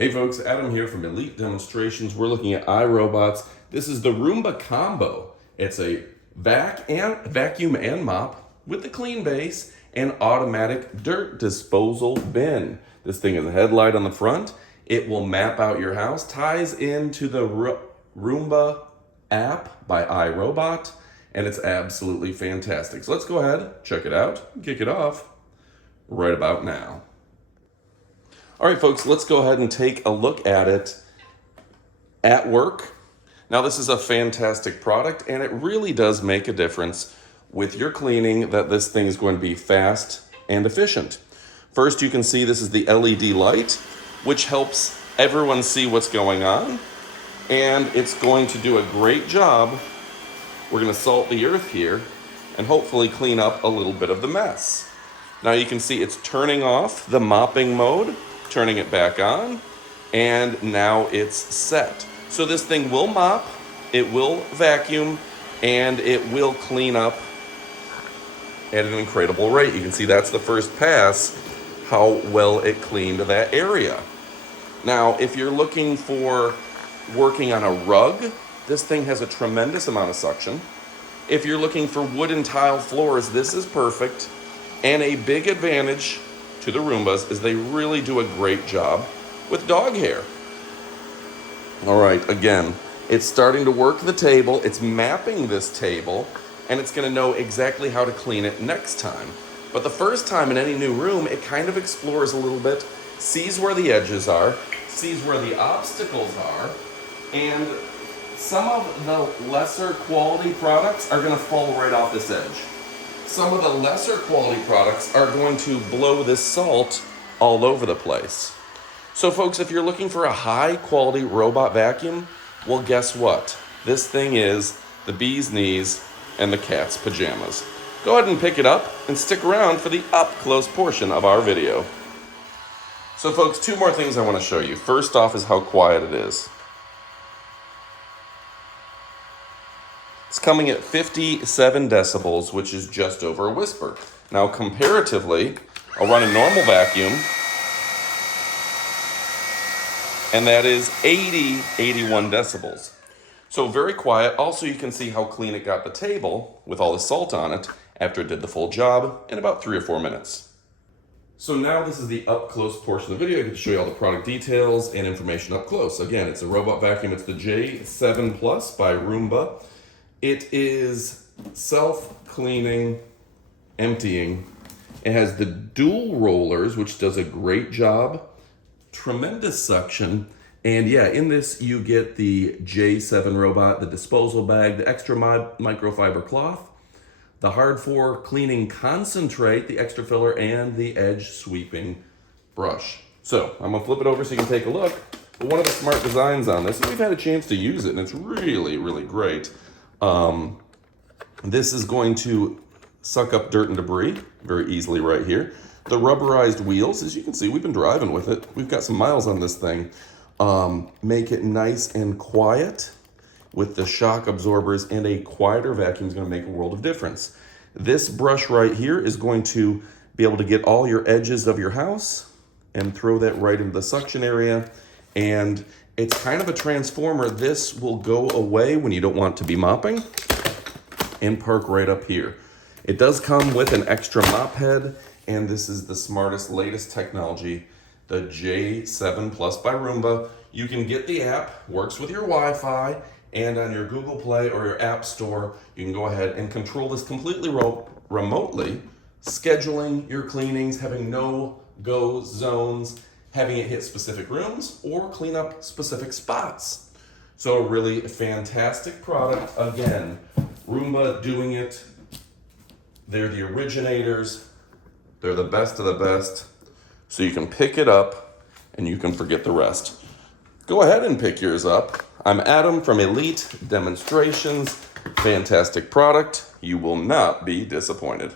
Hey folks, Adam here from Elite Demonstrations. We're looking at iRobots. This is the Roomba Combo. It's a vacuum and mop with the clean base and automatic dirt disposal bin. This thing has a headlight on the front. It will map out your house, ties into the Roomba app by iRobot, and it's absolutely fantastic. So let's go ahead, check it out, kick it off right about now. All right, folks, let's go ahead and take a look at it at work. Now, this is a fantastic product, and it really does make a difference with your cleaning that this thing is going to be fast and efficient. First, you can see this is the LED light, which helps everyone see what's going on, and it's going to do a great job. We're going to salt the earth here and hopefully clean up a little bit of the mess. Now, you can see it's turning off the mopping mode, turning it back on, and now it's set. So this thing will mop, it will vacuum, and it will clean up at an incredible rate. You can see that's the first pass, how well it cleaned that area. Now, if you're looking for working on a rug, this thing has a tremendous amount of suction. If you're looking for wood and tile floors, this is perfect. And a big advantage to the Roombas is they really do a great job with dog hair. All right, again, it's starting to work the table, it's mapping this table, and it's gonna know exactly how to clean it next time. But the first time in any new room, it kind of explores a little bit, sees where the edges are, sees where the obstacles are, and some of the lesser quality products are gonna fall right off this edge. Some of the lesser quality products are going to blow this salt all over the place. So folks, if you're looking for a high quality robot vacuum, well, guess what? This thing is the bee's knees and the cat's pajamas. Go ahead and pick it up and stick around for the up close portion of our video. So folks, two more things I want to show you. First off is how quiet it is. It's coming at 57 decibels, which is just over a whisper. Now, comparatively, I'll run a normal vacuum, and that is 81 decibels. So very quiet. Also, you can see how clean it got the table with all the salt on it after it did the full job in about 3 or 4 minutes. So now this is the up close portion of the video. I can show you all the product details and information up close. Again, it's a robot vacuum. It's the J7 Plus by Roomba. It is self-cleaning, emptying. It has the dual rollers, which does a great job. Tremendous suction. And yeah, in this you get the J7 robot, the disposal bag, the extra microfiber cloth, the hard for cleaning concentrate, the extra filler, and the edge sweeping brush. So I'm gonna flip it over so you can take a look. But one of the smart designs on this, and we've had a chance to use it, and it's really, really great. This is going to suck up dirt and debris very easily right here. The rubberized wheels, as you can see, we've been driving with it. We've got some miles on this thing. Make it nice and quiet with the shock absorbers, and a quieter vacuum is going to make a world of difference. This brush right here is going to be able to get all your edges of your house and throw that right into the suction area. And it's kind of a transformer. This will go away when you don't want to be mopping and park right up here. It does come with an extra mop head, and this is the smartest, latest technology, the J7 Plus by Roomba. You can get the app, works with your Wi-Fi, and on your Google Play or your App Store, you can go ahead and control this completely remotely, scheduling your cleanings, having no-go zones, having it hit specific rooms or clean up specific spots. So a really fantastic product. Again, Roomba doing it. They're the originators. They're the best of the best. So you can pick it up and you can forget the rest. Go ahead and pick yours up. I'm Adam from Elite Demonstrations. Fantastic product. You will not be disappointed.